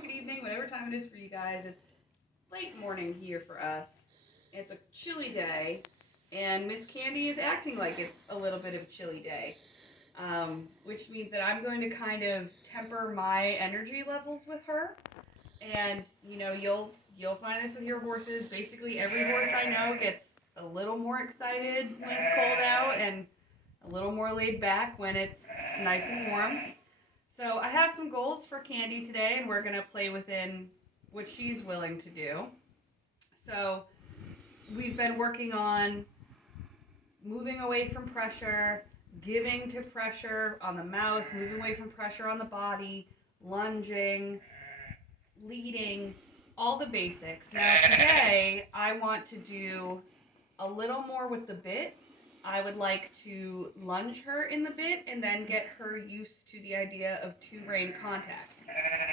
afternoon, good evening, whatever time it is for you guys. It's late morning here for us. It's a chilly day, and Miss Candy is acting like it's a little bit of a chilly day, which means that I'm going to kind of temper my energy levels with her. And you know, you'll find this with your horses. Basically, every horse I know gets a little more excited when it's cold out, and a little more laid back when it's nice and warm. So I have some goals for Candy today, and we're going to play within what she's willing to do. So we've been working on moving away from pressure, giving to pressure on the mouth, moving away from pressure on the body, lunging, leading, all the basics. Now today I want to do a little more with the bit. I would like to lunge her in the bit and then get her used to the idea of two-rein contact.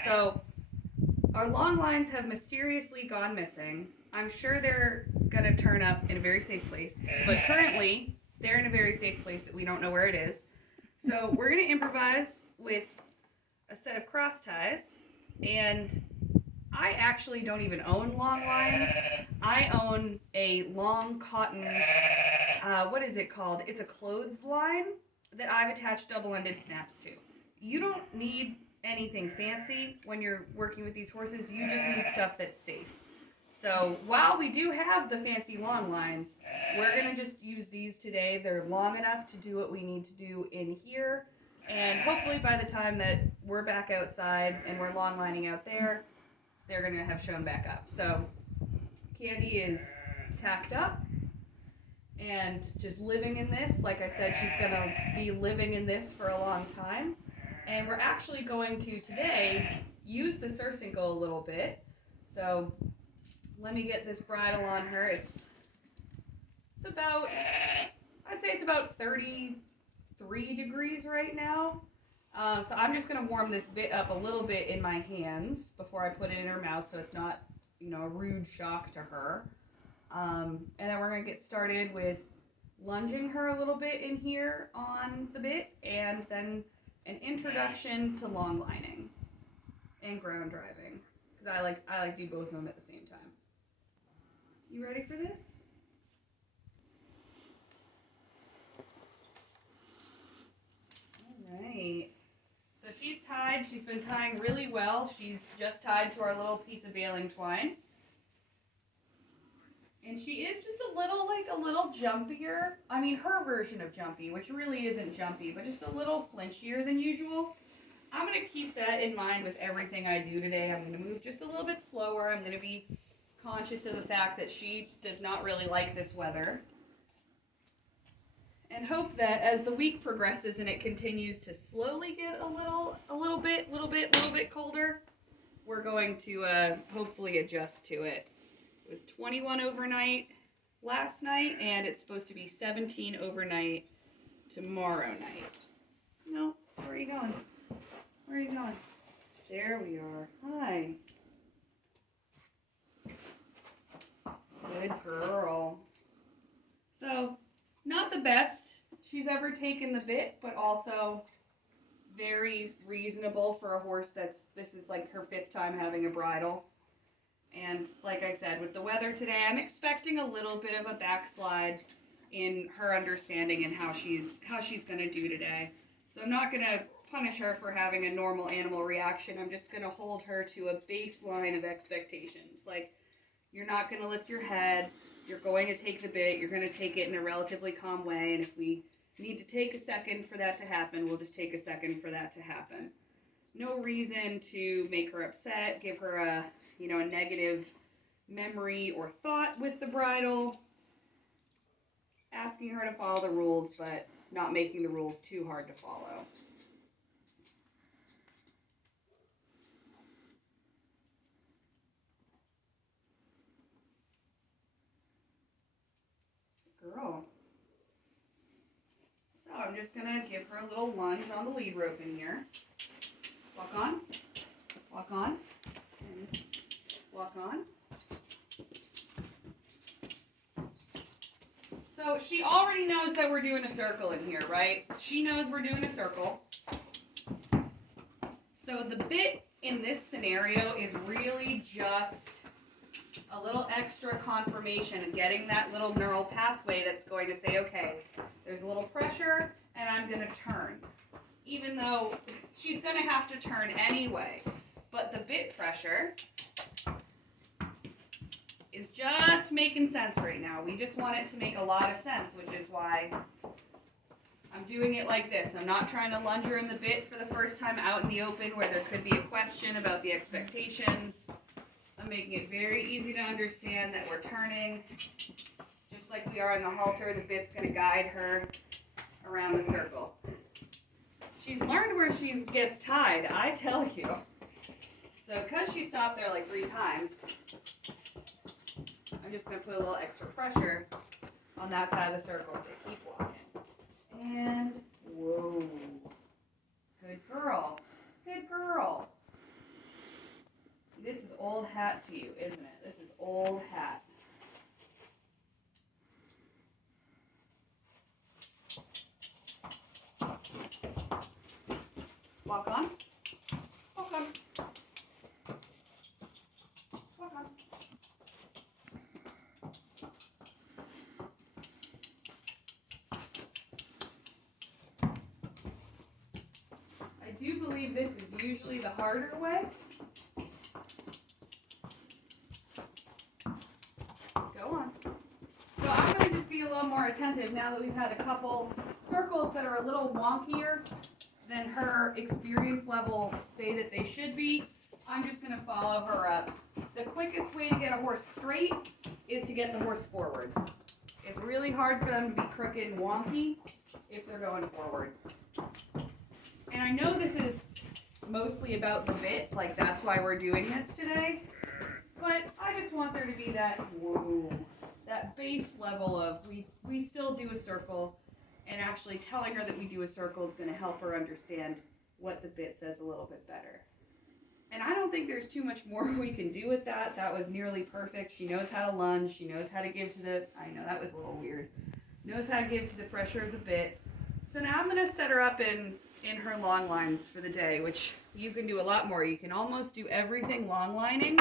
So our long lines have mysteriously gone missing. I'm sure they're going to turn up in a very safe place, but currently they're in a very safe place that we don't know where it is. So we're going to improvise with a set of cross ties, and I actually don't even own long lines. I own a long cotton, what is it called? It's a clothesline that I've attached double-ended snaps to. You don't need anything fancy when you're working with these horses. You just need stuff that's safe. So while we do have the fancy long lines, we're going to just use these today. They're long enough to do what we need to do in here. And hopefully by the time that we're back outside and we're long lining out there, they're going to have shown back up. So Candy is tacked up and just living in this. Like I said, she's going to be living in this for a long time. And we're actually going to today use the surcingle a little bit. So let me get this bridle on her. It's about, I'd say it's about 33 degrees right now. So I'm just going to warm this bit up a little bit in my hands before I put it in her mouth, so it's not, you know, a rude shock to her. And then we're going to get started with lunging her a little bit in here on the bit, and then an introduction to long lining and ground driving, because I like to do both of them at the same time. You ready for this? All right. So she's tied. She's been tying really well. She's just tied to our little piece of baling twine. And she is just a little jumpier. I mean, her version of jumpy, which really isn't jumpy, but just a little flinchier than usual. I'm going to keep that in mind with everything I do today. I'm going to move just a little bit slower. I'm going to be conscious of the fact that she does not really like this weather. And hope that as the week progresses and it continues to slowly get a little bit colder, we're going to hopefully adjust to it. It was 21 overnight last night, and it's supposed to be 17 overnight tomorrow night. No, where are you going? Where are you going? There we are. Hi. Good girl. So, not the best she's ever taken the bit, but also very reasonable for a horse this is like her 5th time having a bridle. And like I said, with the weather today, I'm expecting a little bit of a backslide in her understanding and how she's going to do today. So I'm not going to punish her for having a normal animal reaction. I'm just going to hold her to a baseline of expectations. Like, you're not going to lift your head. You're going to take the bit. You're going to take it in a relatively calm way. And if we need to take a second for that to happen, we'll just take a second for that to happen. No reason to make her upset, give her a negative memory or thought with the bridle. Asking her to follow the rules, but not making the rules too hard to follow. Girl. So I'm just going to give her a little lunge on the lead rope in here. Walk on, and walk on. So she already knows that we're doing a circle in here, right? She knows we're doing a circle. So the bit in this scenario is really just a little extra confirmation and getting that little neural pathway that's going to say, okay, there's a little pressure and I'm going to turn. Even though she's going to have to turn anyway. But the bit pressure is just making sense right now. We just want it to make a lot of sense, which is why I'm doing it like this. I'm not trying to lunge her in the bit for the first time out in the open where there could be a question about the expectations. I'm making it very easy to understand that we're turning. Just like we are in the halter, the bit's going to guide her around the circle. She's learned where she gets tied, I tell you. So because she stopped there like 3 times, I'm just going to put a little extra pressure on that side of the circle, so keep walking. And, whoa. Good girl. Good girl. This is old hat to you, isn't it? This is old hat. Walk on. Walk on. Walk on. I do believe this is usually the harder way. Go on. So I'm going to just be a little more attentive now that we've had a couple circles that are a little wonkier than her experience level say that they should be. I'm just going to follow her up. The quickest way to get a horse straight is to get the horse forward. It's really hard for them to be crooked and wonky if they're going forward. And I know this is mostly about the bit, like that's why we're doing this today, but I just want there to be that, whoa, that base level of we still do a circle, and actually telling her that we do a circle is going to help her understand what the bit says a little bit better. And I don't think there's too much more we can do with that. That was nearly perfect. She knows how to lunge. She knows how to give to the, I know that was a little weird, knows how to give to the pressure of the bit. So now I'm going to set her up in her long lines for the day, which you can do a lot more. You can almost do everything long lining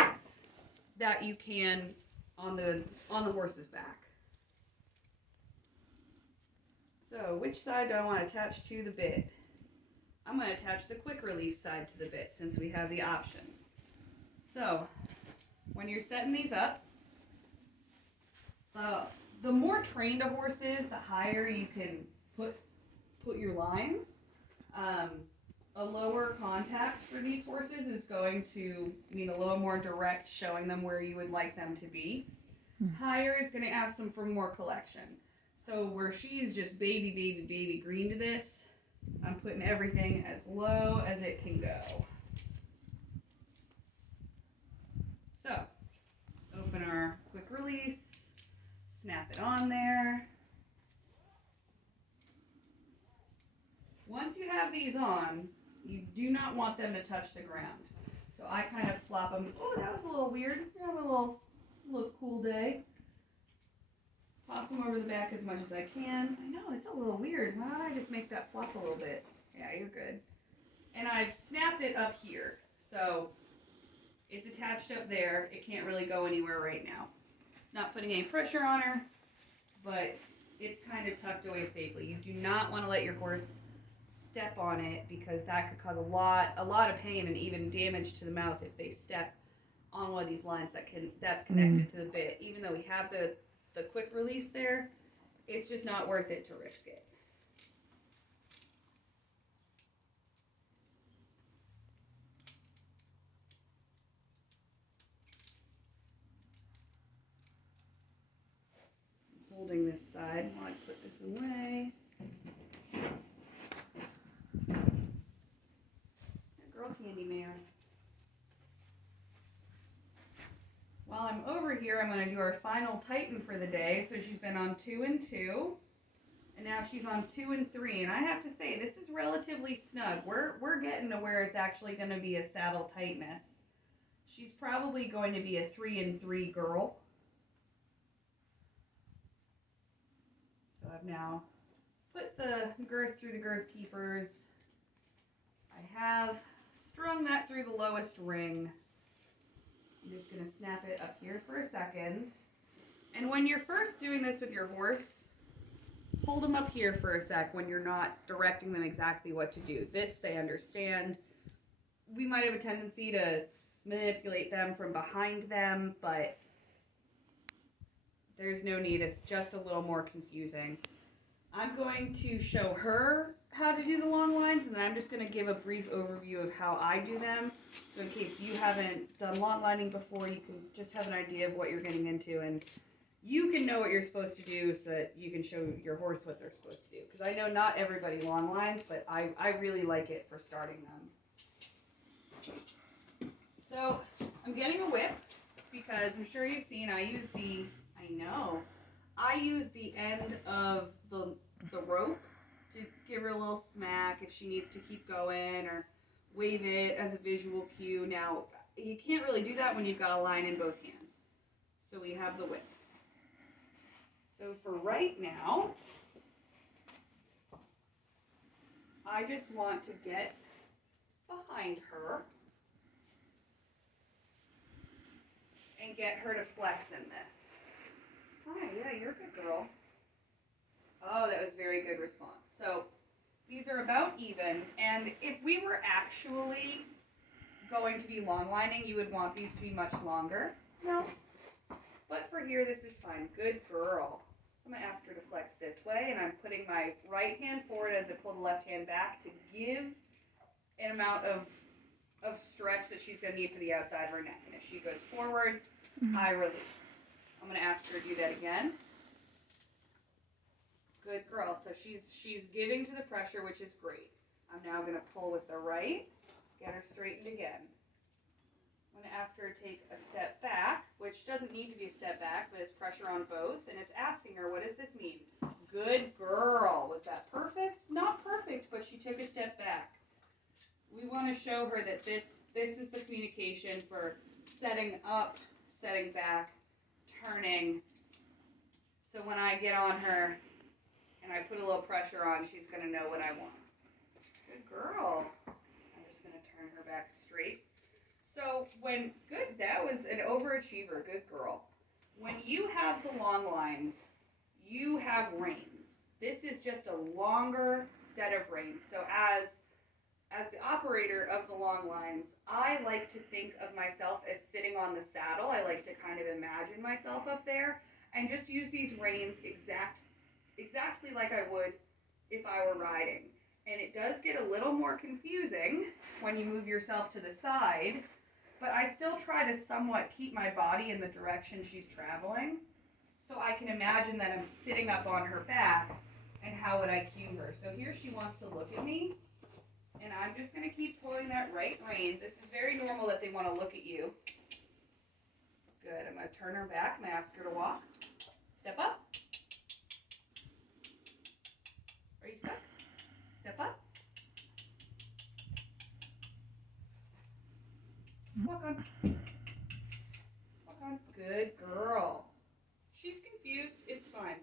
that you can on the horse's back. So which side do I want to attach to the bit? I'm going to attach the quick release side to the bit since we have the option. So when you're setting these up, the more trained a horse is, the higher you can put your lines. A lower contact for these horses is going to mean a little more direct, showing them where you would like them to be. Higher is going to ask them for more collection. So where she's just baby green to this, I'm putting everything as low as it can go. So, open our quick release, snap it on there. Once you have these on, you do not want them to touch the ground. So I kind of flop them. Oh, that was a little weird. We have a little cool day. Toss them over the back as much as I can. I know, it's a little weird. Why don't I just make that flop a little bit? Yeah, you're good. And I've snapped it up here. So it's attached up there. It can't really go anywhere right now. It's not putting any pressure on her, but it's kind of tucked away safely. You do not want to let your horse step on it because that could cause a lot of pain and even damage to the mouth if they step on one of these lines that's connected to the bit. Even though we have the quick release there, it's just not worth it to risk it. I'm holding this side while I put this away. Girl candy man. While I'm over here, I'm going to do our final tighten for the day. So she's been on 2 and 2, and now she's on 2 and 3. And I have to say, this is relatively snug. We're getting to where it's actually going to be a saddle tightness. She's probably going to be a 3 and 3 girl. So I've now put the girth through the girth keepers. I have strung that through the lowest ring. I'm just going to snap it up here for a second. And when you're first doing this with your horse, hold them up here for a sec when you're not directing them exactly what to do. This they understand. We might have a tendency to manipulate them from behind them, but there's no need. It's just a little more confusing. I'm going to show her how to do the long lines, and then I'm just going to give a brief overview of how I do them. So in case you haven't done long lining before, you can just have an idea of what you're getting into, and you can know what you're supposed to do so that you can show your horse what they're supposed to do. Because I know not everybody long lines, but I really like it for starting them. So I'm getting a whip because I'm sure you've seen I use the end of the rope to give her a little smack if she needs to keep going, or wave it as a visual cue. Now, you can't really do that when you've got a line in both hands. So we have the whip. So for right now, I just want to get behind her and get her to flex in this. Hi, yeah, you're a good girl. Oh, that was a very good response. So these are about even, and if we were actually going to be long lining, you would want these to be much longer. No, but for here, this is fine. Good girl. So I'm going to ask her to flex this way, and I'm putting my right hand forward as I pull the left hand back to give an amount of stretch that she's going to need for the outside of her neck. And if she goes forward, I release. I'm going to ask her to do that again. Good girl. So she's giving to the pressure, which is great. I'm now going to pull with the right, get her straightened again. I'm going to ask her to take a step back, which doesn't need to be a step back, but it's pressure on both, and it's asking her, what does this mean? Good girl. Was that perfect? Not perfect, but she took a step back. We want to show her that this is the communication for setting up, setting back, turning. So when I get on her and I put a little pressure on, she's going to know what I want. Good girl. I'm just going to turn her back straight. So that was an overachiever, good girl. When you have the long lines, you have reins. This is just a longer set of reins. So as the operator of the long lines, I like to think of myself as sitting on the saddle. I like to kind of imagine myself up there and just use these reins exactly like I would if I were riding. And it does get a little more confusing when you move yourself to the side, but I still try to somewhat keep my body in the direction she's traveling, so I can imagine that I'm sitting up on her back, and how would I cue her. So here she wants to look at me, and I'm just going to keep pulling that right rein. This is very normal that they want to look at you. Good. I'm going to turn her back. I'm going to ask her to walk. Step up. Are you stuck? Step up. Walk on. Walk on. Good girl. She's confused. It's fine.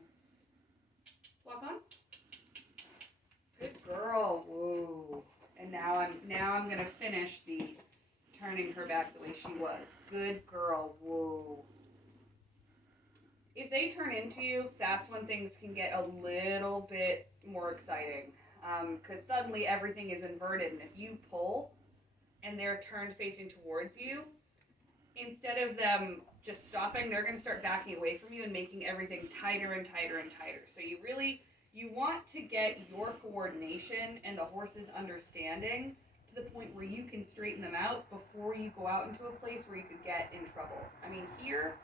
Walk on. Good girl. Whoa. And now I'm gonna finish the turning her back the way she was. Good girl. Whoa. If they turn into you, that's when things can get a little bit more exciting. Because suddenly everything is inverted, and if you pull and they're turned facing towards you, instead of them just stopping, they're going to start backing away from you and making everything tighter and tighter and tighter. So you want to get your coordination and the horse's understanding to the point where you can straighten them out before you go out into a place where you could get in trouble. I mean, here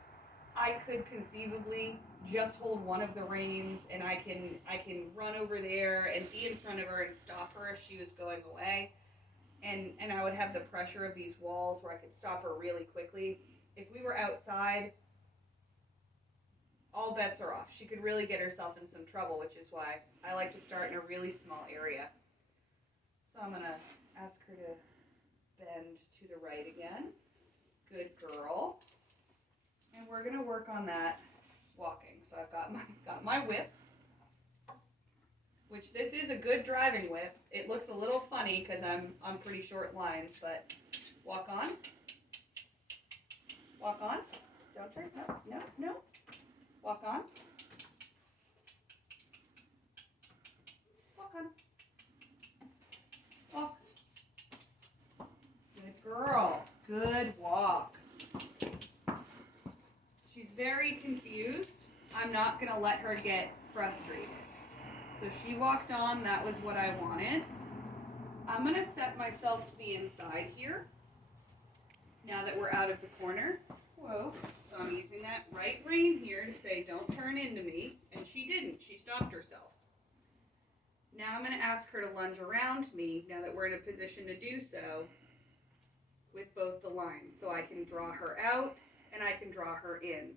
I could conceivably just hold one of the reins, and I can run over there and be in front of her and stop her if she was going away. And I would have the pressure of these walls where I could stop her really quickly. If we were outside, all bets are off. She could really get herself in some trouble, which is why I like to start in a really small area. So I'm going to ask her to bend to the right again. Good girl. And we're going to work on that walking. So I've got my whip. which this is a good driving whip. It looks a little funny because I'm on pretty short lines, but walk on. Walk on. Don't turn. No, no, no. Walk on. Walk on. Walk. Good girl. Good walk. She's very confused. I'm not going to let her get frustrated. So she walked on. That was what I wanted. I'm going to set myself to the inside here. Now that we're out of the corner. Whoa. So I'm using that right rein here to say, don't turn into me. And she didn't. She stopped herself. Now I'm going to ask her to lunge around me now that we're in a position to do so with both the lines. So I can draw her out and I can draw her in.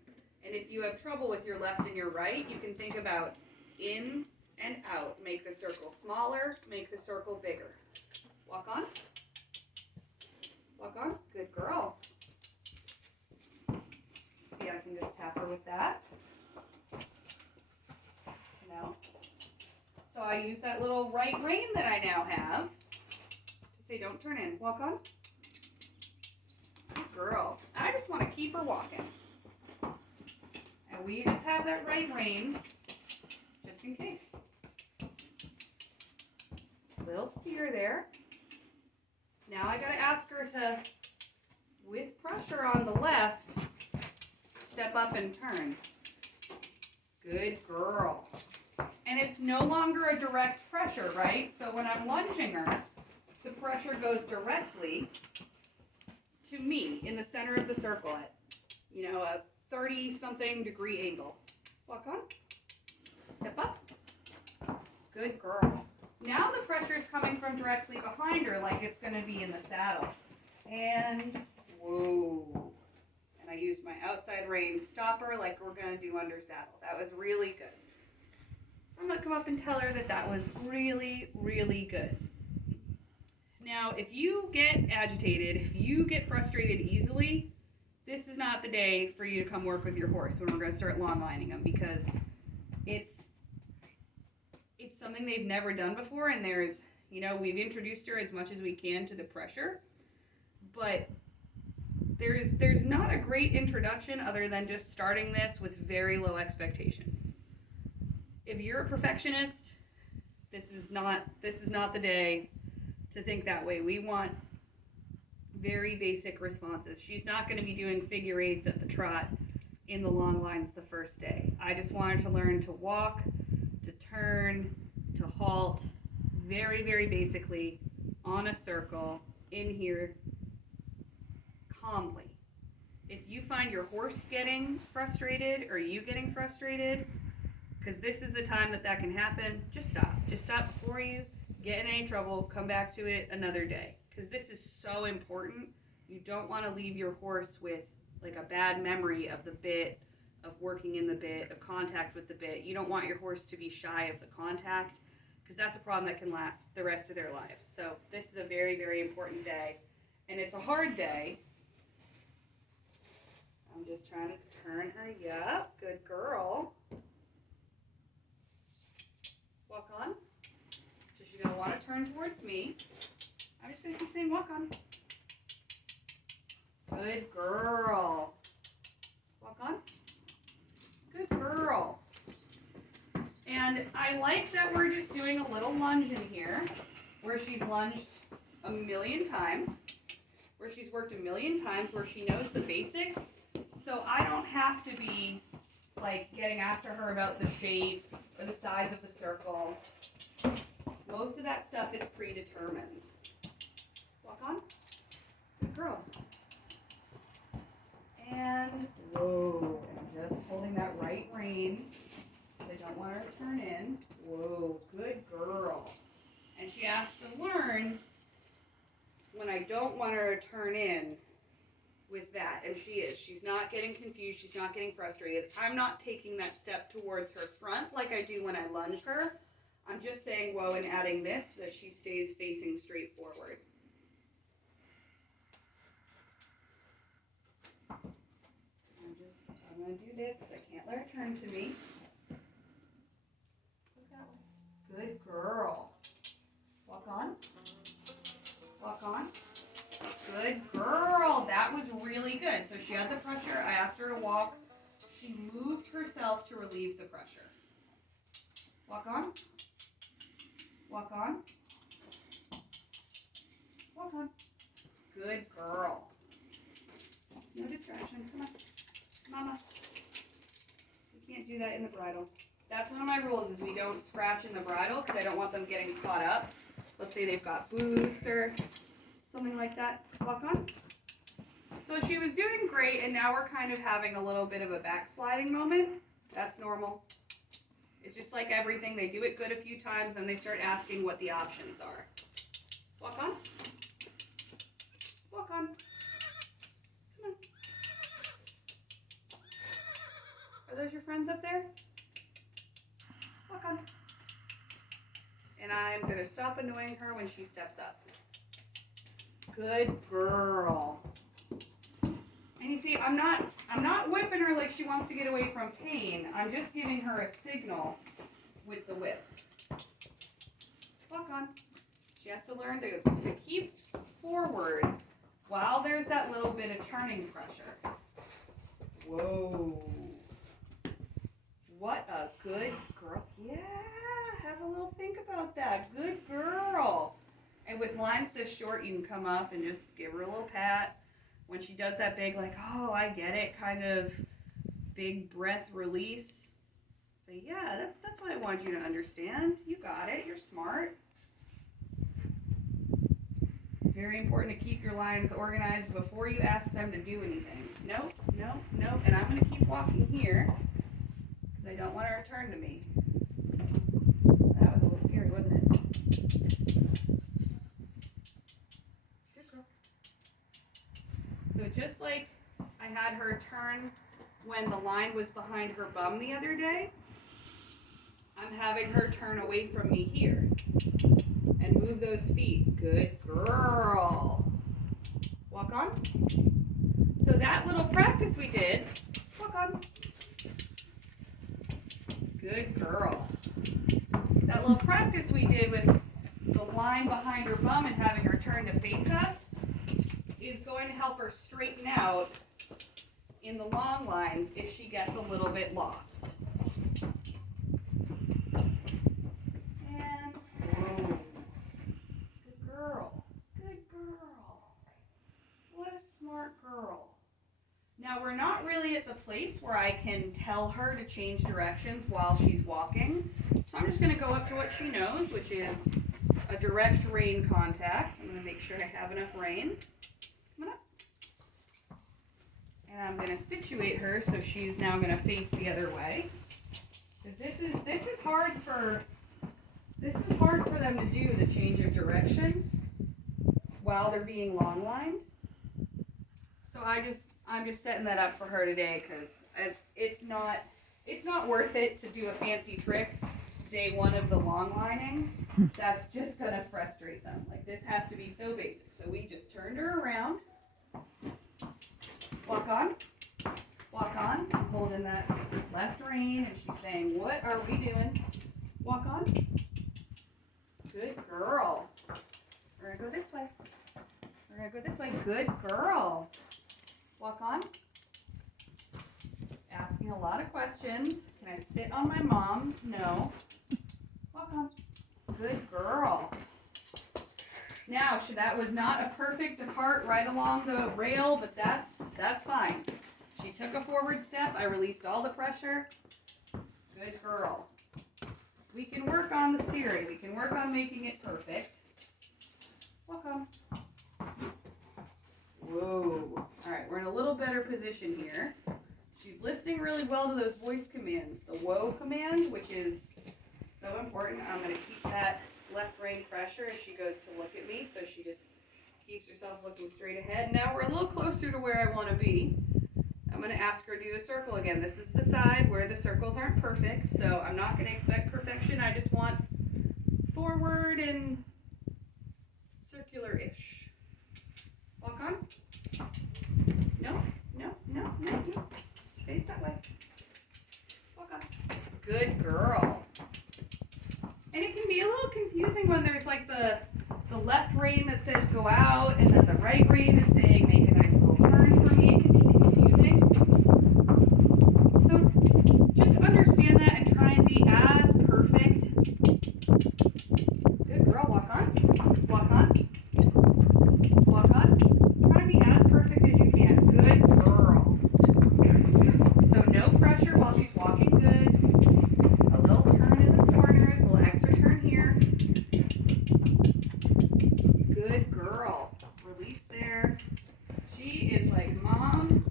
And if you have trouble with your left and your right, you can think about in and out. Make the circle smaller, make the circle bigger. Walk on. Walk on. Good girl. See, I can just tap her with that. No. So I use that little right rein that I now have to say don't turn in. Walk on. Good girl. I just want to keep her walking. And we just have that right rein just in case. Little steer there. Now I gotta ask her to, with pressure on the left, step up and turn. Good girl. And it's no longer a direct pressure, right? So when I'm lunging her, the pressure goes directly to me in the center of the circle at, you know, a 30-something degree angle. Walk on. Step up. Good girl. Now the pressure is coming from directly behind her like it's going to be in the saddle. And whoa. And I used my outside rein to stop her like we're going to do under saddle. That was really good. So I'm going to come up and tell her that that was really, really good. Now, if you get agitated, if you get frustrated easily, this is not the day for you to come work with your horse when we're going to start long lining them, because it's something they've never done before, and there's, you know, we've introduced her as much as we can to the pressure, but there's not a great introduction other than just starting this with very low expectations. If you're a perfectionist, this is not the day to think that way. We want very basic responses. She's not going to be doing figure eights at the trot in the long lines the first day. I just want her to learn to walk, to turn, to halt, very, very basically on a circle in here calmly. If you find your horse getting frustrated or you getting frustrated, because this is the time that can happen, just stop. Just stop before you get in any trouble. Come back to it another day, because this is so important. You don't want to leave your horse with like a bad memory of the bit, of working in the bit, of contact with the bit. You don't want your horse to be shy of the contact, because that's a problem that can last the rest of their lives. So this is a very, very important day, and it's a hard day. I'm just trying to turn her. Yep, good girl. Walk on. So she's going to want to turn towards me. I'm just going to keep saying walk on. Good girl. Walk on. Good girl. And I like that we're just doing a little lunge in here, where she's lunged a million times, where she's worked a million times, where she knows the basics. So I don't have to be like getting after her about the shape or the size of the circle. Most of that stuff is predetermined. Walk on. Good girl. And whoa, and just holding that right rein. I don't want her to turn in. Whoa, good girl. And she has to learn when I don't want her to turn in with that, and she is. She's not getting confused. She's not getting frustrated. I'm not taking that step towards her front like I do when I lunge her. I'm just saying whoa and adding this so that she stays facing straight forward. I'm going to do this because I can't let her turn to me. Look that way. Good girl. girl. Walk on. Walk on. Good girl. That was really good. So she had the pressure. I asked her to walk. She moved herself to relieve the pressure. Walk on. Walk on. Walk on. Good girl. No distractions. Come on. Mama. We can't do that in the bridle. That's one of my rules is we don't scratch in the bridle because I don't want them getting caught up. Let's say they've got boots or something like that. Walk on. So she was doing great, and now we're kind of having a little bit of a backsliding moment. That's normal. It's just like everything. They do it good a few times, then they start asking what the options are. Walk on. Walk on. Come on. Are those your friends up there? Walk on. And I'm going to stop annoying her when she steps up. Good girl. And you see, I'm not whipping her like she wants to get away from pain. I'm just giving her a signal with the whip. Walk on. She has to learn to keep forward while there's that little bit of turning pressure. Whoa. What a good girl. Yeah, have a little think about that. Good girl. And with lines this short, you can come up and just give her a little pat. When she does that big, like, oh, I get it, kind of big breath release, say, yeah, that's what I want you to understand. You got it. You're smart. It's very important to keep your lines organized before you ask them to do anything. No, no, no. And I'm going to keep walking here because I don't want her to turn to me. That was a little scary, wasn't it? So just like I had her turn when the line was behind her bum the other day, I'm having her turn away from me here and move those feet. Good girl. Walk on. So that little practice we did, walk on. Good girl. That little practice we did with the line behind her bum and having her turn to face us is going to help her straighten out in the long lines if she gets a little bit lost. And whoa. Good girl. Good girl. What a smart girl. Now we're not really at the place where I can tell her to change directions while she's walking. So I'm just going to go up to what she knows, which is a direct rein contact. I'm going to make sure I have enough rein. Come on up. And I'm going to situate her so she's now going to face the other way. Because this is hard for them to do, the change of direction while they're being long lined. So I'm just setting that up for her today because it's not worth it to do a fancy trick day one of the long lining. That's just going to frustrate them. Like, this has to be so basic. So we just turned her around. Walk on. Walk on. I'm holding that left rein and she's saying, what are we doing? Walk on. Good girl. We're going to go this way. We're going to go this way. Good girl. Walk on. Asking a lot of questions. Can I sit on my mom? No. Walk on. Good girl. Now, that was not a perfect depart right along the rail, but that's fine. She took a forward step. I released all the pressure. Good girl. We can work on the steering. We can work on making it perfect. Walk on. Whoa. All right, we're in a little better position here. She's listening really well to those voice commands. The whoa command, which is so important. I'm going to keep that left rein pressure as she goes to look at me, so she just keeps herself looking straight ahead. Now we're a little closer to where I want to be. I'm going to ask her to do the circle again. This is the side where the circles aren't perfect, so I'm not going to expect perfection. I just want forward and circular-ish. Walk on. No, no, no, no, no. Face that way. Walk on. Good girl. And it can be a little confusing when there's like the left rein that says go out and then the right rein is saying make a nice little turn for me. It can be confusing. So just understand that and try and be as perfect. Good girl, walk on. Walk on. Walk on. Try and be as perfect as you can. Good girl. So no pressure while she's walking. Good. A little turn in the corners, a little extra turn here. Good girl. Release there. She is like, Mom,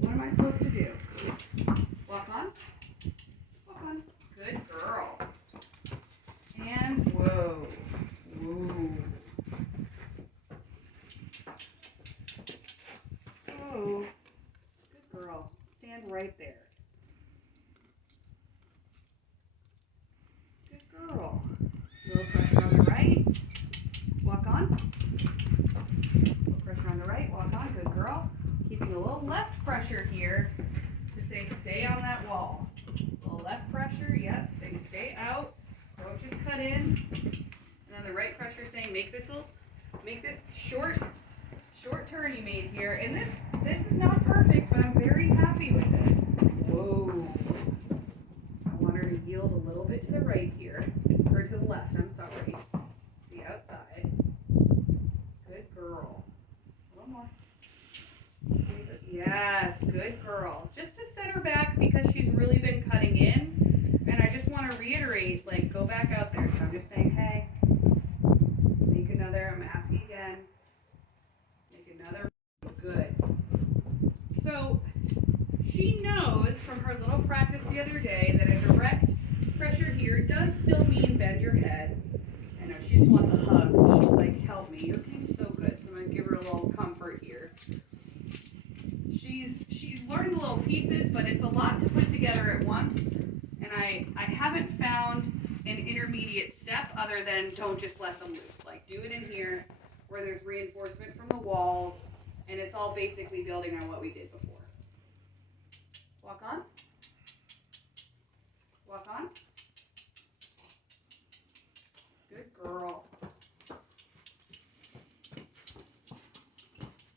what am I supposed to do? Walk on. Walk on. Good girl. And whoa. Whoa. Oh. Good girl. Stand right there. Good girl. A little pressure on the right. Walk on. A little pressure on the right. Walk on. Good girl. Keeping a little left pressure here to say stay on that wall. A little left pressure. Yep. Saying stay out. Don't just cut in. And then the right pressure saying make this short turn you made here. And this is not perfect, but I'm very happy with it. Whoa. I want her to yield a little bit to the right here. Or to the left, I'm sorry. To the outside. Good girl. A little more. Yes, good girl. Just to set her back because she's really been cutting in. And I just want to reiterate, like, go back out there. So I'm just saying, hey, make another, I'm asking again. Make another. Good. So she knows from her little practice the other day that a direct pressure here does still mean bend your head. I know she just wants a hug. She's like, help me. You're being so good. So I'm going to give her a little comfort here. She's learned the little pieces, but it's a lot to put together at once. And I haven't found an intermediate step other than don't just let them loose. Like do it in here where there's reinforcement from the walls. And it's all basically building on what we did before. Walk on. Walk on. Good girl.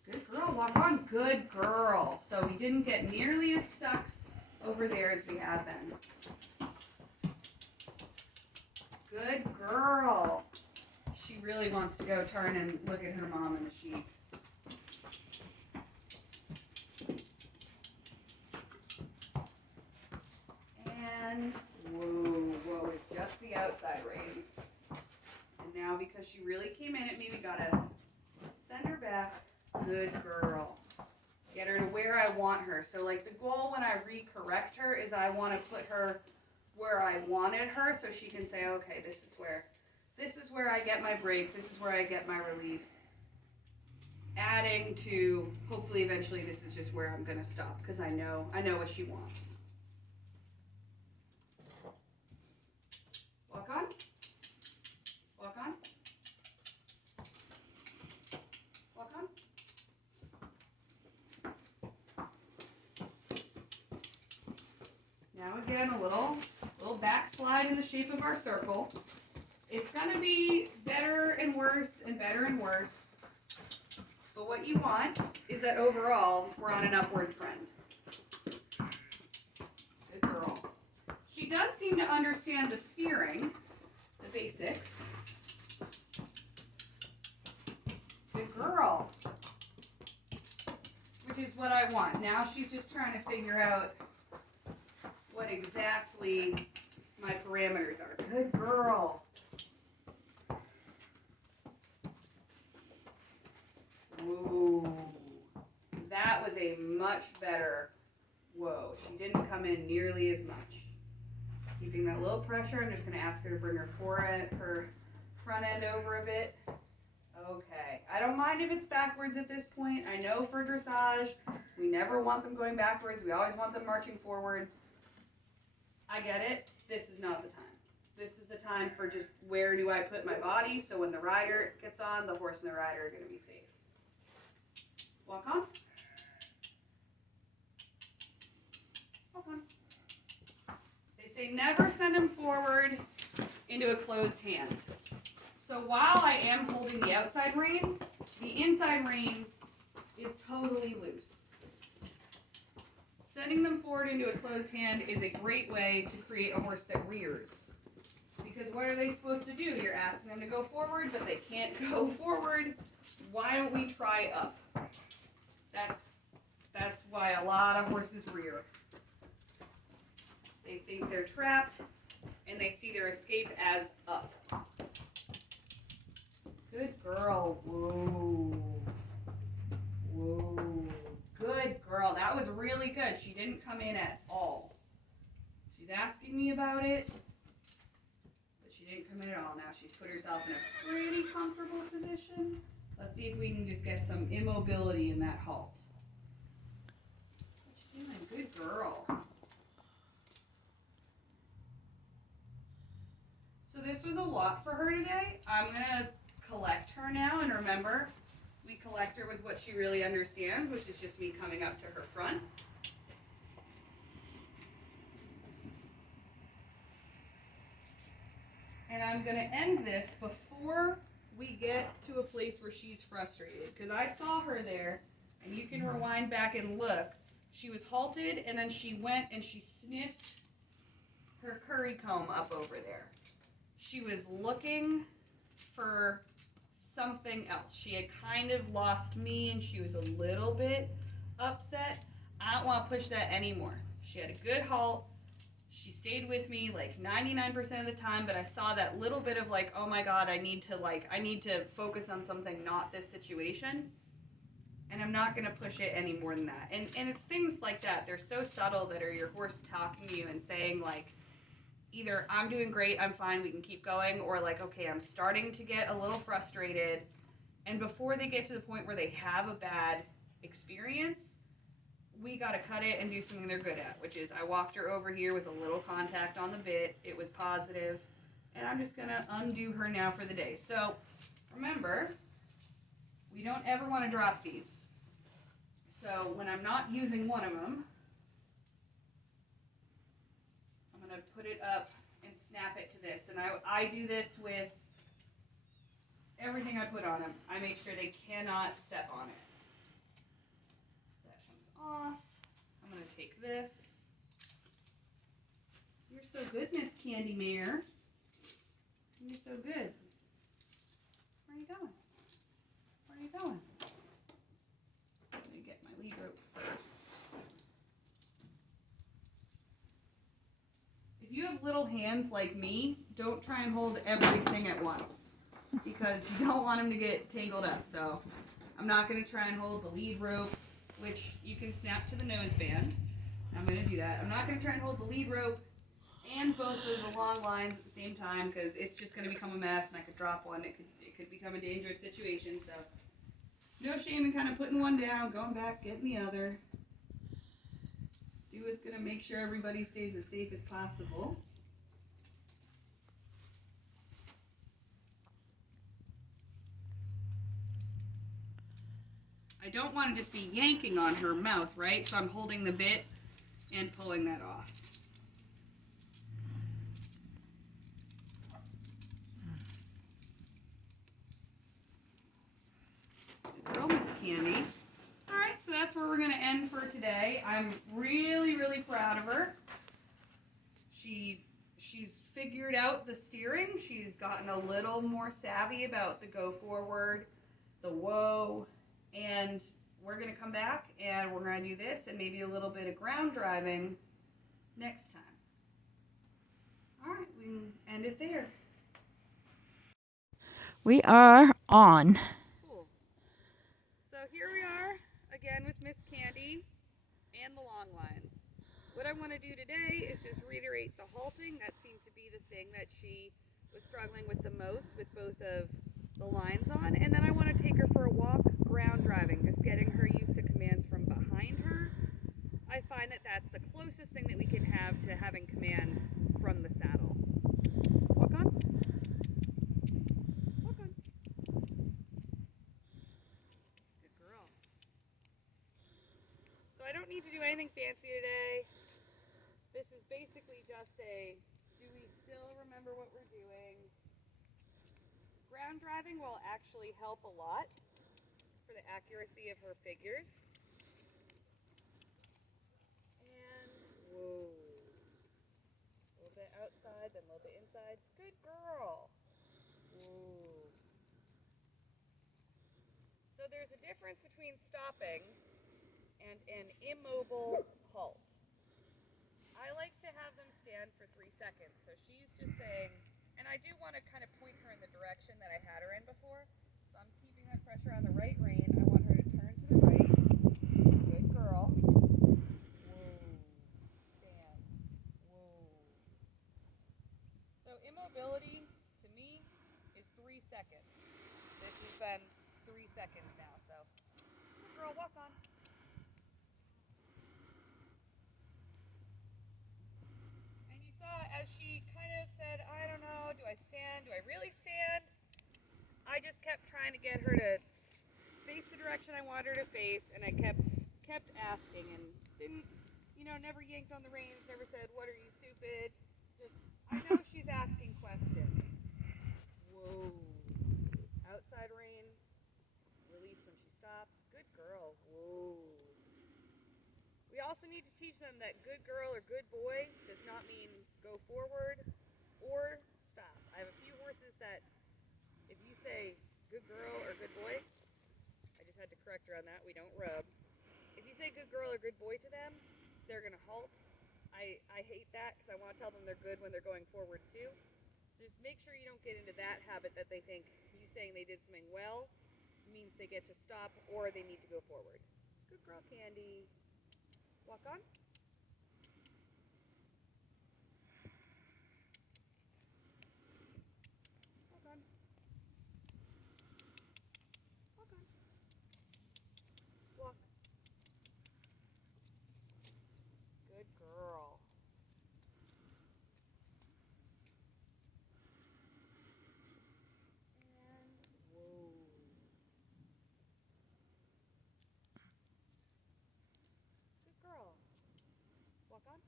Good girl. Walk on. Good girl. So we didn't get nearly as stuck over there as we have been. Good girl. She really wants to go turn and look at her mom in the sheep. And whoa is just the outside rein. And now because she really came in at me, we gotta send her back. Good girl. Get her to where I want her. So like the goal when I recorrect her is I want to put her where I wanted her so she can say, okay, this is where I get my break, this is where I get my relief. Adding to hopefully eventually this is just where I'm gonna stop because I know what she wants. Walk on. Walk on. Walk on. Now again, a little backslide in the shape of our circle. It's gonna be better and worse and better and worse. But what you want is that overall we're on an upward trend. Good girl. She does seem to understand the steering, the basics. Good girl. Which is what I want. Now she's just trying to figure out what exactly my parameters are. Good girl. Ooh. That was a much better whoa. She didn't come in nearly as much. Keeping that little pressure, I'm just going to ask her to bring her front end over a bit. Okay. I don't mind if it's backwards at this point. I know for dressage, we never want them going backwards. We always want them marching forwards. I get it. This is not the time. This is the time for just where do I put my body so when the rider gets on, the horse and the rider are going to be safe. Walk on. Walk on. They say never send them forward into a closed hand. So while I am holding the outside rein, the inside rein is totally loose. Sending them forward into a closed hand is a great way to create a horse that rears. Because what are they supposed to do? You're asking them to go forward, but they can't go forward. Why don't we try up? That's why a lot of horses rear. They think they're trapped, and they see their escape as up. Good girl. Whoa. Whoa. Good girl. That was really good. She didn't come in at all. She's asking me about it, but she didn't come in at all. Now she's put herself in a pretty comfortable position. Let's see if we can just get some immobility in that halt. What you doing? Good girl. So this was a lot for her today. I'm going to collect her now, and remember, we collect her with what she really understands, which is just me coming up to her front. And I'm going to end this before we get to a place where she's frustrated, because I saw her there, and you can rewind back and look. She was halted, and then she went and she sniffed her curry comb up over there. She was looking for something else. She had kind of lost me, and she was a little bit upset. I don't want to push that anymore. She had a good halt. She stayed with me like 99% of the time, but I saw that little bit of like, oh my God, I need to focus on something, not this situation. And I'm not going to push it any more than that. And it's things like that. They're so subtle that are your horse talking to you and saying like, either I'm doing great, I'm fine, we can keep going, or like, okay, I'm starting to get a little frustrated. And before they get to the point where they have a bad experience, we got to cut it and do something they're good at, which is I walked her over here with a little contact on the bit. It was positive. And I'm just going to undo her now for the day. So remember, we don't ever want to drop these. So when I'm not using one of them, I'm going to put it up and snap it to this. And I do this with everything I put on them. I make sure they cannot step on it. So that comes off. I'm going to take this. You're so good, Miss Candy Mare. You're so good. Where are you going? Where are you going? Let me get my lead rope first. If you have little hands like me, don't try and hold everything at once because you don't want them to get tangled up. So I'm not going to try and hold the lead rope, which you can snap to the noseband. I'm going to do that. I'm not going to try and hold the lead rope and both of the long lines at the same time because it's just going to become a mess and I could drop one. It could become a dangerous situation. So no shame in kind of putting one down, going back, getting the other. Do what's going to make sure everybody stays as safe as possible. I don't want to just be yanking on her mouth, right? So I'm holding the bit and pulling that off. Good girl, Miss Candy. All right, so that's where we're going to end for today. I'm really, really proud of her. She's figured out the steering. She's gotten a little more savvy about the go forward, the whoa, and we're going to come back and we're going to do this and maybe a little bit of ground driving next time. All right, we can end it there. We are on. Cool. So here we are again with Miss Candy and the long lines. What I want to do today is just reiterate the halting. That seemed to be the thing that she was struggling with the most with both of the lines on. And then I want to take her for a walk ground driving, just getting her used to commands from behind her. I find that that's the closest thing that we can have to having commands from the saddle. Walk on. Walk on. Good girl. So I don't need to do anything fancy today. This is basically just a Do we still remember what we're doing? Ground driving will actually help a lot for the accuracy of her figures. And whoa. A little bit outside, then a little bit inside. Good girl. Whoa. So there's a difference between stopping and an immobile halt. I like to have them stand for 3 seconds. So she's just saying, and I do want to kind of point her in the direction that I had her in before. So I'm keeping that pressure on the right rein. I want her to turn to the right. Good girl. Whoa. Stand. Whoa. So immobility, to me, is 3 seconds. This has been 3 seconds now. So, good girl, walk on. And you saw as she kind of said, I don't know, do I stand? Do I really stand? I just kept trying to get her to face the direction I wanted her to face, and I kept asking and didn't, never yanked on the reins, never said, what are you, stupid? Just, I know she's asking questions. Whoa. Outside rein. Release when she stops. Good girl. Whoa. We also need to teach them that good girl or good boy does not mean go forward or stop. I have a few horses that if you say good girl or good boy, I just had to correct her on that, we don't rub. If you say good girl or good boy to them, they're going to halt. I hate that because I want to tell them they're good when they're going forward too. So just make sure you don't get into that habit that they think you saying they did something well means they get to stop or they need to go forward. Good girl, Candy. Walk on. Walk on. Walk on. Walk. Good girl. And whoa. Good girl. Walk on.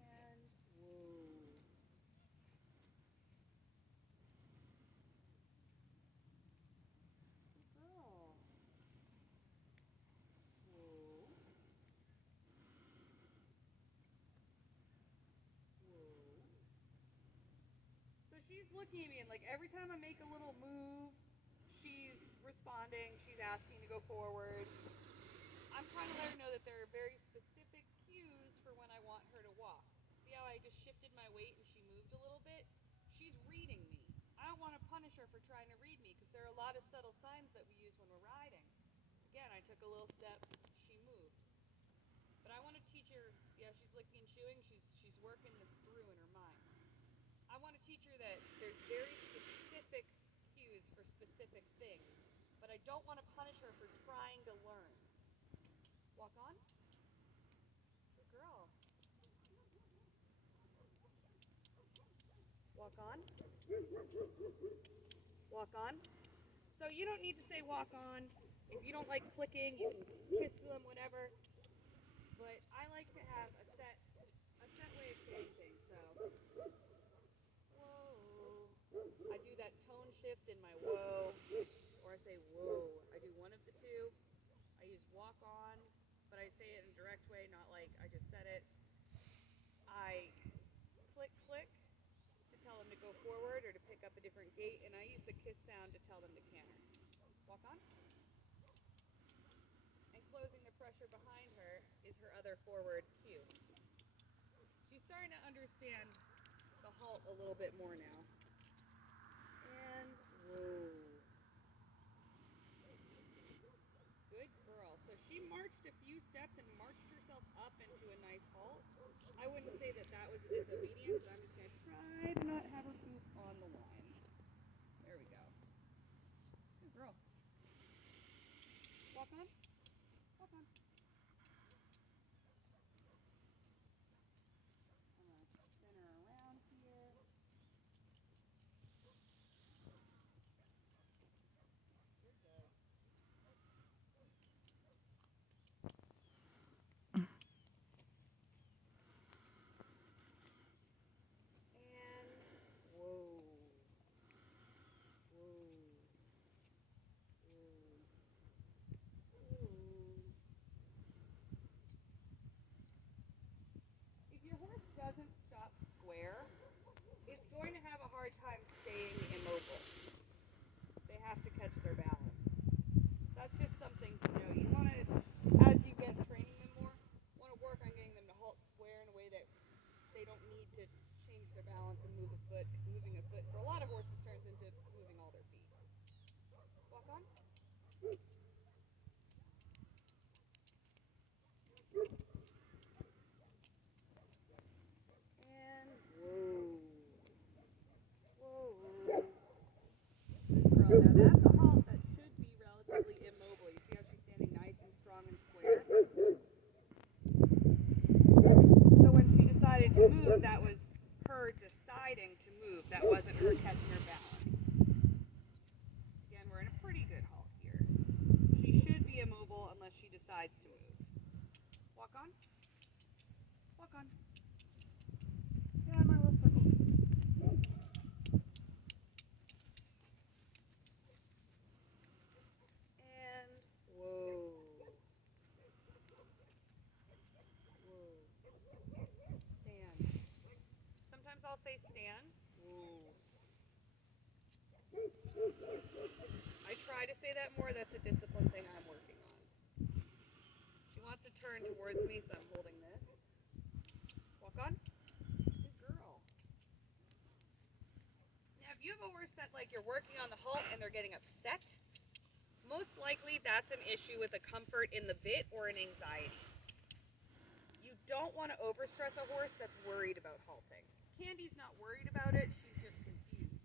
And whoa. Good girl. Whoa. Whoa. So she's looking at me and like every time I make a little move, she's responding, she's asking to go forward. I'm trying to let her know that there are very specific cues for when I want her to walk. See how I just shifted my weight and she moved a little bit? She's reading me. I don't want to punish her for trying to read me because there are a lot of subtle signs that we use when we're riding. Again, I took a little step, she moved. But I want to teach her, see how she's licking and chewing? She's working this through in her mind. I want to teach her that there's very specific cues for specific things, but I don't want to punish her for trying to learn. Walk on. Good girl. Walk on. Walk on. So you don't need to say walk on. If you don't like flicking, you can kiss them, whatever. But I like to have a set way of saying things. So, whoa. I do that tone shift in my whoa, or I say whoa. I do one of the two. I use walk on, but I say it in a direct way, not like I just said it. I click, click to tell them to go forward or to pick up a different gait, and I use the kiss sound to tell them to canter. Walk on. And closing the pressure behind her is her other forward cue. She's starting to understand the halt a little bit more now. And whoa. Good girl. So she marched a few steps and marched herself up into a nice halt. I wouldn't say that that was a disobedience. I'm just going to try to not have her poop on the line. There we go. Good girl. Walk on. Walk on. I'm going to spin her around here. to move, that was her deciding to move. That wasn't her catching her balance. Again, we're in a pretty good halt here. She should be immobile unless she decides to move. Walk on. Walk on. Get on my little circle. And whoa. Stand. Sometimes I'll say stand. Whoa. I try to say that more. That's a discipline thing I'm working on. She wants to turn towards me, so I'm holding this. Walk on. Good girl. Now, if you have a horse that you're working on the halt and they're getting upset, most likely that's an issue with a comfort in the bit or an anxiety. You don't want to overstress a horse that's worried about halting. Candy's not worried about it, she's just confused.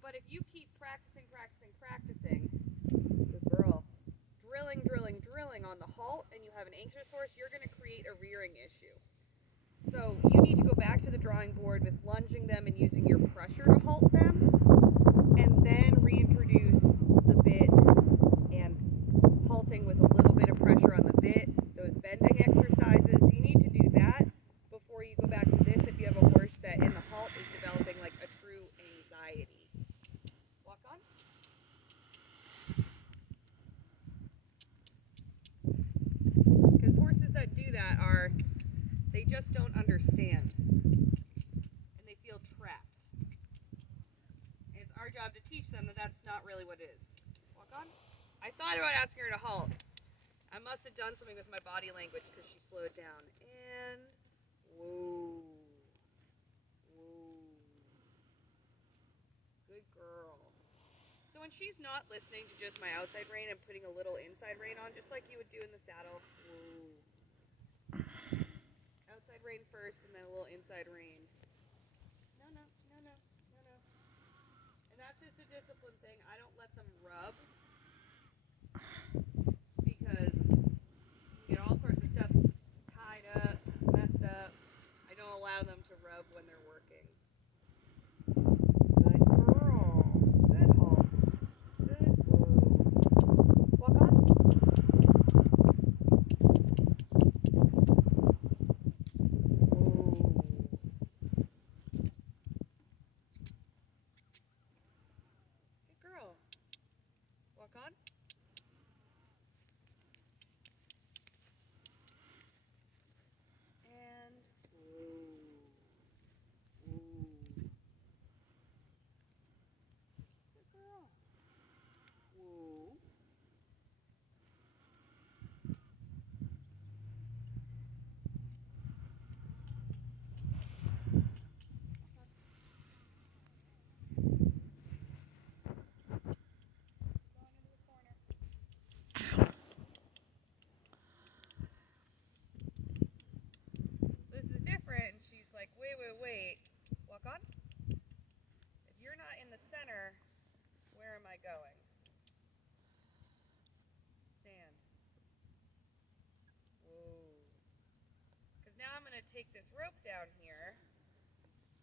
But if you keep practicing, good girl, drilling on the halt, and you have an anxious horse, you're going to create a rearing issue. So you need to go back to the drawing board with lunging them and using your pressure to halt them, and then reintroduce the bit and halting with a little bit of pressure on the bit, those bending exercises. You need to do that before you go back to this if you have a horse that in the halt is developing like a true anxiety. Walk on. Because horses that do that they just don't understand. And they feel trapped. And it's our job to teach them that that's not really what it is. Walk on. I thought about asking her to halt. I must have done something with my body language because she slowed down. And whoa. Good girl. So when she's not listening to just my outside rein, I'm putting a little inside rein on, just like you would do in the saddle. Whoa. Outside rein first, and then a little inside rein. No. And that's just a discipline thing. I don't let them rub, because you get all sorts of stuff tied up, messed up. I don't allow them to rub when they're working. Good girl. Good halt. Good. Whoa. Walk on. Whoa. Good girl. Walk on. And whoa. Good girl. Whoa. Going into the corner. So this is different, and she's like, wait. Walk on. If you're not in the center, where am I going? Stand. Whoa. Because now I'm going to take this rope down here,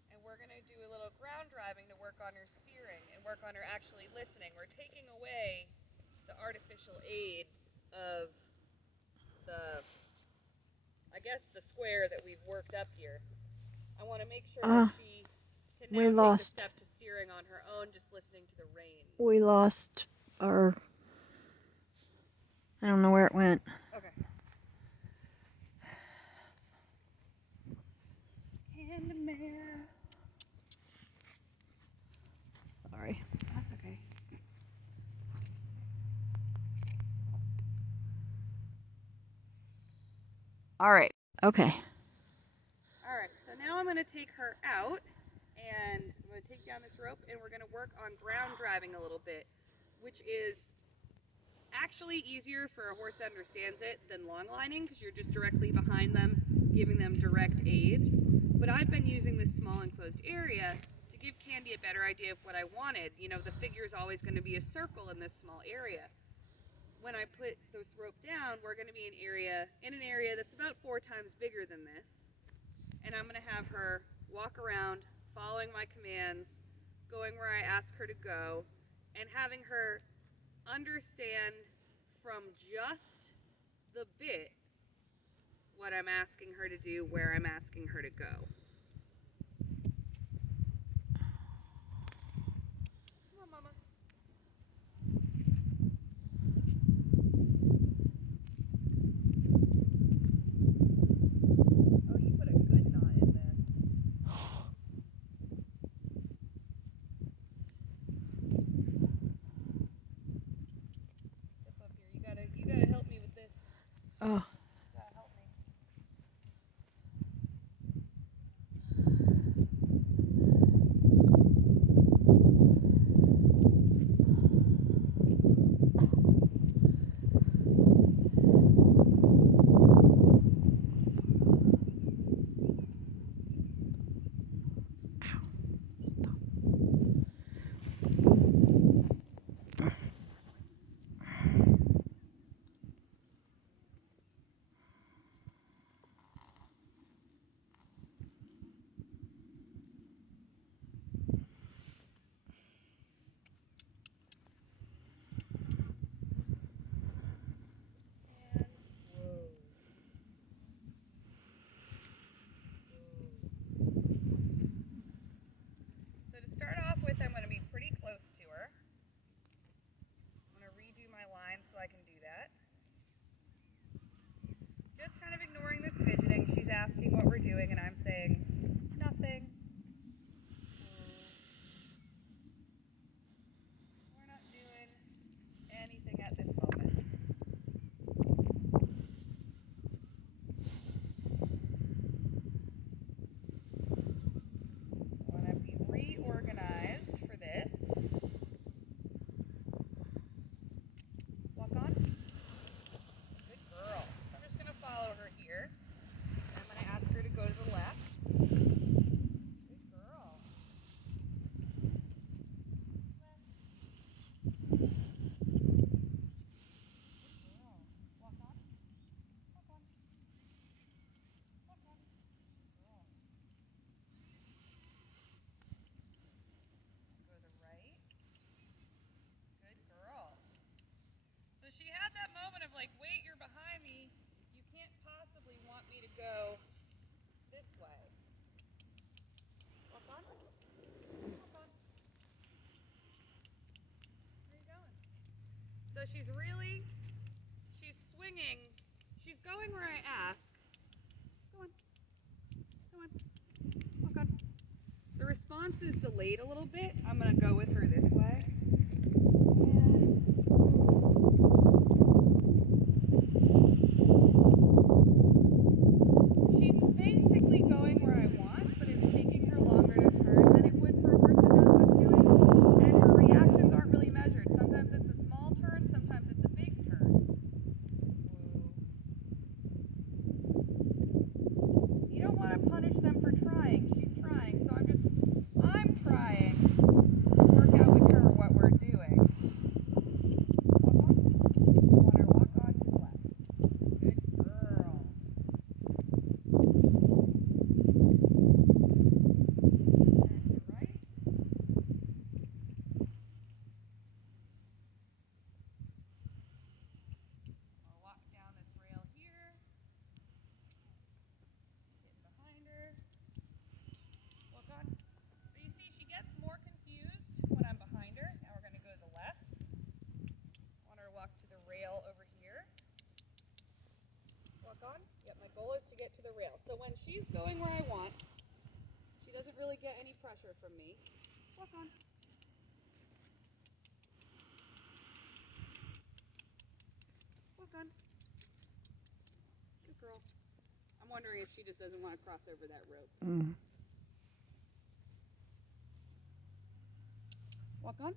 and we're going to do a little ground driving to work on her steering and work on her actually listening. We're taking away the artificial aid of the, I guess, the square that we've worked up here. I want to make sure that she can now take the step to steering on her own, just listening to the reins. We lost our... I don't know where it went. Okay. And the mare. Sorry. That's okay. All right. Okay. All right. So now I'm going to take her out, and I'm going to take down this rope, and we're going to work on ground driving a little bit, which is actually easier for a horse that understands it than long lining, because you're just directly behind them, giving them direct aids. But I've been using this small enclosed area to give Candy a better idea of what I wanted. You know, the figure is always going to be a circle in this small area. When I put this rope down, we're going to be in an area that's about 4 times bigger than this. and I'm going to have her walk around, following my commands, going where I ask her to go, and having her understand from just the bit what I'm asking her to do, where I'm asking her to go. Come on, Mama. Oh, you put a good knot in this. Step up here. You gotta help me with this. Oh. You gotta help me. So to start off with, I'm going to be pretty close to her. I'm going to redo my line so I can do that. Just kind of ignoring this fidgeting. She's asking what we're doing and I'm saying, nothing. We're not doing anything at this moment. I want to be reorganized for this. Walk on. Good girl. So I'm just going to follow her here. I'm going to ask her to go to the left. Good girl. Left. Good girl. Walk on. Walk on. Walk on. Good girl. Go to the right. Good girl. So she had that moment of like, wait, you're behind me. You can't possibly want me to go this way. Walk on. Walk on. Where are you going? So she's swinging. She's going where I ask. Go on. Go on. Walk on. The response is delayed a little bit. I'm going to go with her this way. She's basically going where I want, but it's taking her longer to turn than it would for a person who knows what it's doing. And her reactions aren't really measured. Sometimes it's a small turn, sometimes it's a big turn. You don't want to punish them for trying. She's trying, so I'm trying to work out with her what we're doing. Walk on. I want her to walk on to the left. Good girl. And to the right. I'll walk down this rail here. Get behind her. Walk on. So you see, she gets more confused when I'm behind her. Now we're going to go to the left. I want her to walk to the rail over here. Walk on. Yep, my goal is to get to the rail. So when she's going where I want, she doesn't really get any pressure from me. Walk on. Walk on. Good girl. I'm wondering if she just doesn't want to cross over that rope. Walk on.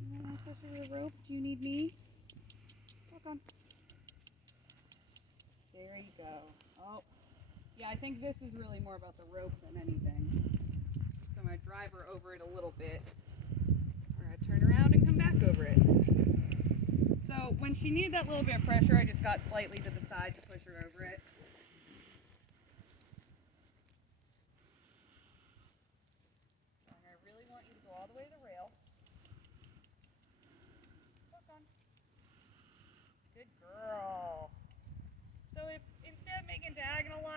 You want to cross over the rope? Do you need me? Walk on. There you go. Oh, yeah, I think this is really more about the rope than anything. So I'm going to drive her over it a little bit. We're going to turn around and come back over it. So when she needed that little bit of pressure, I just got slightly to the side to push her over it.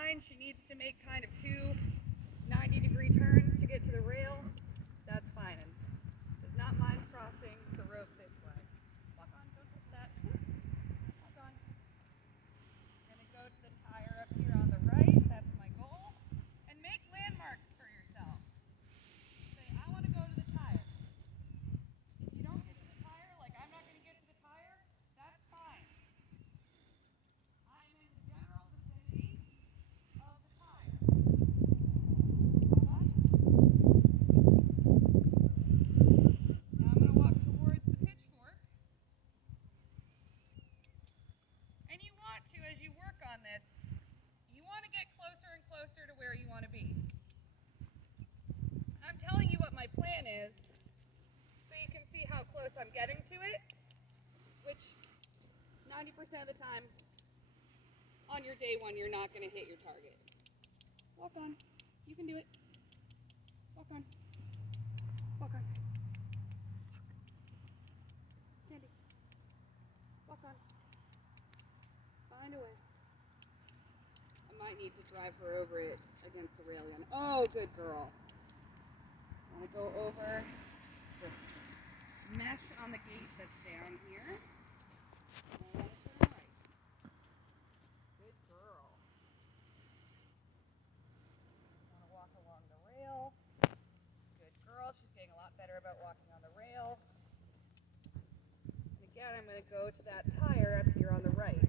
fine. She needs to make kind of two 90-degree turns to get to the rail. That's fine, and does not mind crossing the rope this way. Walk on, don't touch that. Walk on. You're going to go to the tire up here on the right. That's my goal. And make landmarks for yourself. Say, I want to go to the tire. If you don't get to the tire, like I'm not going to get to the tire, that's fine. I'm in the general vicinity of the tire. Hold on. Now I'm going to walk towards the pitchfork. And you want to, as you work on this, you want to get closer and closer to where you want to be. I'm telling you what my plan is so you can see how close I'm getting to it, which 90% of the time on your day one you're not going to hit your target. Walk on. You can do it. Walk on. Walk on. Candy. Walk on. Find a way. I might need to drive her over it against the railing. Oh, good girl. I'm going to go over the mesh on the gate that's down here. And I want to turn right. Good girl. I want to walk along the rail. Good girl. She's getting a lot better about walking on the rail. And again, I'm going to go to that tire up here on the right.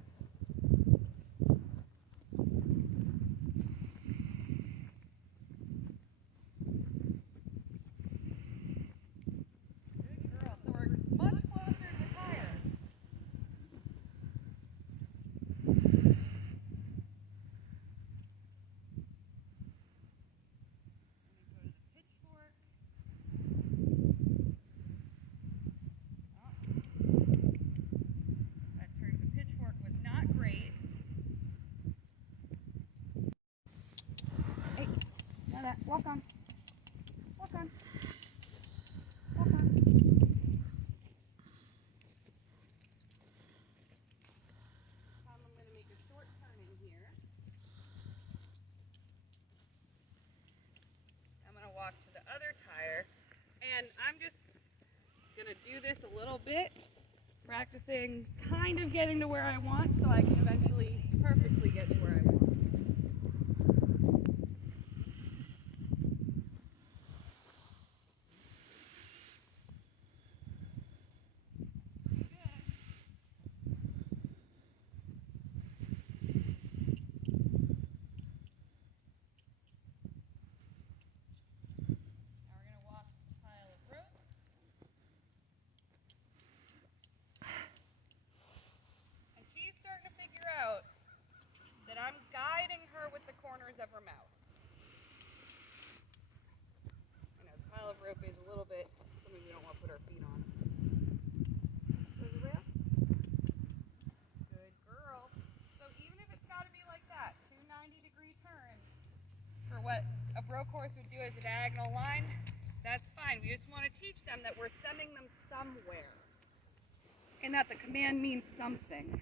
Walk on. Walk on. Walk on. I'm going to make a short turning here. I'm going to walk to the other tire. And I'm just going to do this a little bit, practicing kind of getting to where I want so I can eventually perfectly get to where I want. I'm guiding her with the corners of her mouth. I know the pile of rope is a little bit something we don't want to put our feet on. There's the rail. Good girl. So even if it's got to be like that, two 90-degree turns for what a broke horse would do as a diagonal line, that's fine. We just want to teach them that we're sending them somewhere and that the command means something.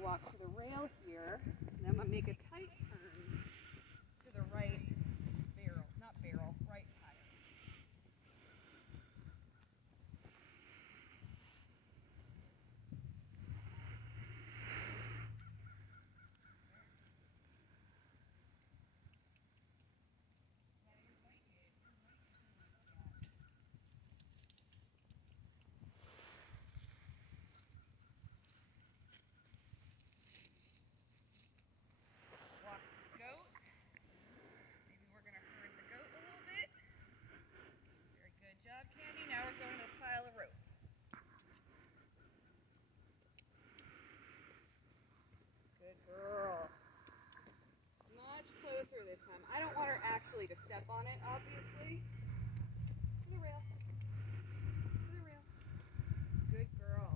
Walk to the rail here, and I'm going to make a tight turn to the right barrel, not barrel, right tire. Girl. Much closer this time. I don't want her actually to step on it, obviously. To the rail. To the rail. Good girl.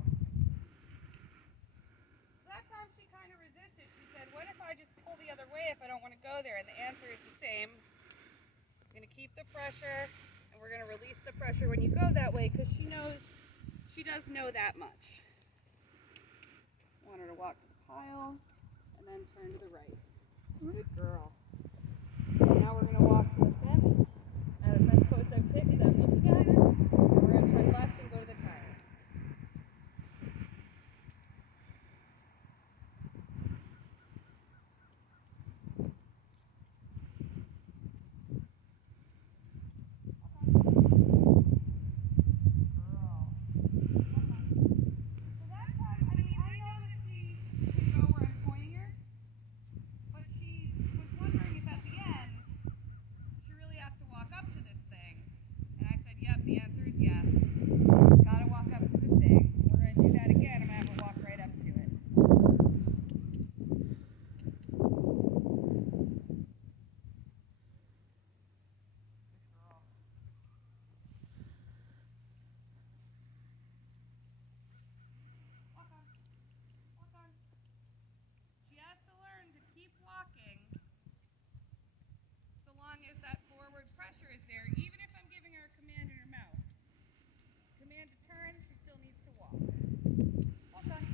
That time she kind of resisted. She said, what if I just pull the other way if I don't want to go there? And the answer is the same. You're going to keep the pressure, and we're going to release the pressure when you go that way because she knows, she does know that much. I want her to walk to the pile. And then turn to the right. Good girl. Now we're going to walk to the fence. At a fence post I've picked that I'm looking at. And we're going to turn left and go to the tire. The answer is yes. Gotta walk up to the thing. We're gonna do that again. I'm gonna have her walk right up to it. Walk on. Walk on. She has to learn to keep walking so long as that forward pressure is there, even if I'm giving her a command in her mouth. Command to turn, she still needs to walk. Walk on.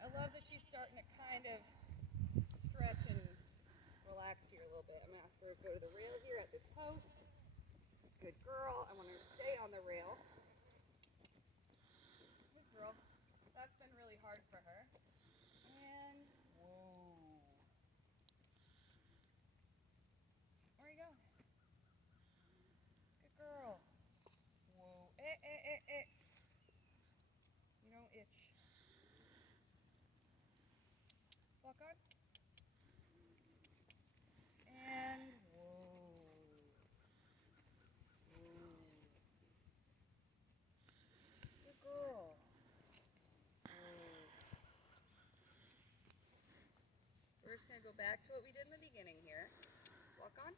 I love that she's starting to kind of stretch and relax here a little bit. I'm going to ask her to go to the rail here at this post. Good girl. I want her to stay on the rail. Good girl. That's been really hard for her. And whoa. Where you going? Good girl. Whoa. You don't itch. Walk on. And whoa. Whoa. Good girl. We're just going to go back to what we did in the beginning here. Walk on.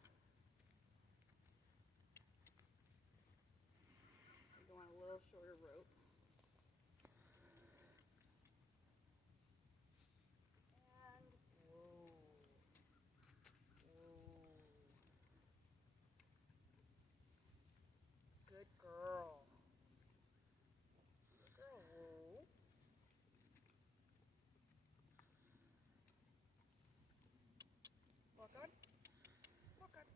We go on a little shorter rope. And whoa. Whoa. Good girl. Good girl. Whoa. Walk on. Walk on.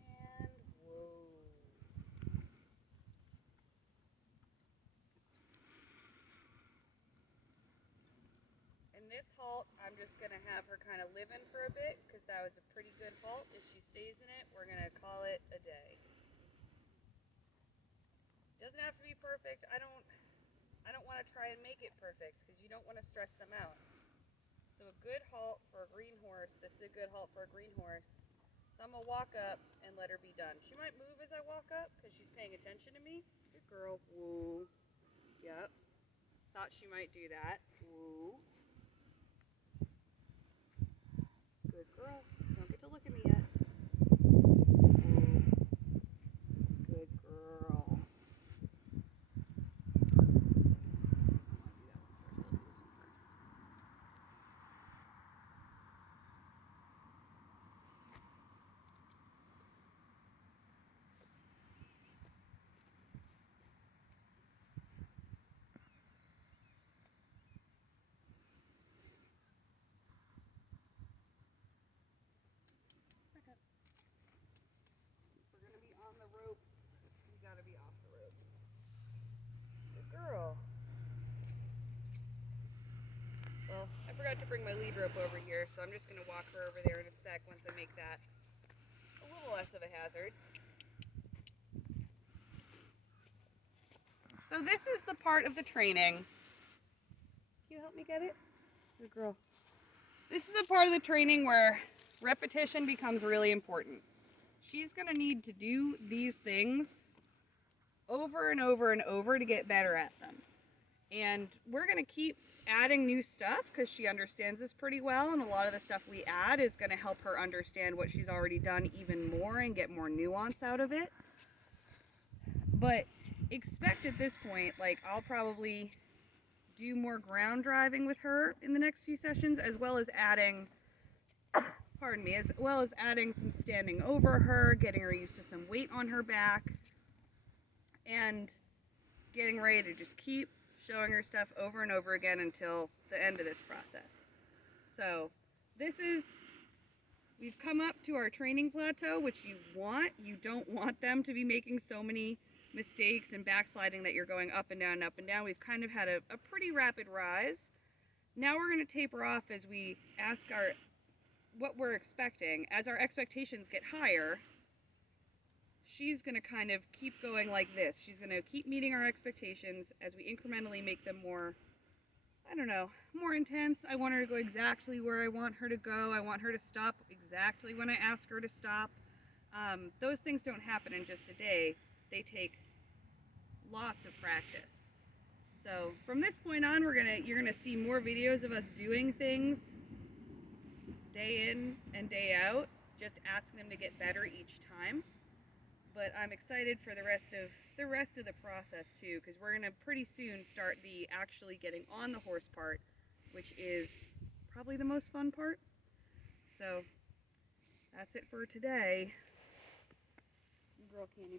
And whoa. In this halt, I'm just going to have her kind of live in for a bit because that was a pretty good halt. If she stays in it, we're going to call it a day. Doesn't have to be perfect. I don't want to try and make it perfect because you don't want to stress them out. So a good halt for a green horse, this is a good halt for a green horse. So I'm going to walk up and let her be done. She might move as I walk up because she's paying attention to me. Good girl. Woo. Yep. Thought she might do that. Woo. Good girl. Don't get to look at me yet. Woo. Good girl. We're going to be on the ropes. You got to be off the ropes. Good girl. Well, I forgot to bring my lead rope over here, so I'm just going to walk her over there in a sec once I make that a little less of a hazard. So this is the part of the training. Can you help me get it? Good girl. This is the part of the training where repetition becomes really important. She's going to need to do these things over and over and over to get better at them. And we're going to keep adding new stuff because she understands this pretty well, and a lot of the stuff we add is going to help her understand what she's already done even more and get more nuance out of it. But expect at this point, like, I'll probably do more ground driving with her in the next few sessions, as well as adding pardon me, as well as adding some standing over her, getting her used to some weight on her back, and getting ready to just keep showing her stuff over and over again until the end of this process. So we've come up to our training plateau, which you want. You don't want them to be making so many mistakes and backsliding that you're going up and down and up and down. We've kind of had a pretty rapid rise. Now we're going to taper off as we ask what we're expecting. As our expectations get higher, she's going to kind of keep going like this. She's going to keep meeting our expectations as we incrementally make them more, I don't know, more intense. I want her to go exactly where I want her to go. I want her to stop exactly when I ask her to stop. Those things don't happen in just a day. They take lots of practice. So from this point on, you're gonna see more videos of us doing things day in and day out, just asking them to get better each time. But I'm excited for the rest of the process too, because we're gonna pretty soon start the actually getting on the horse part, which is probably the most fun part. So that's it for today. Girl Candy Man.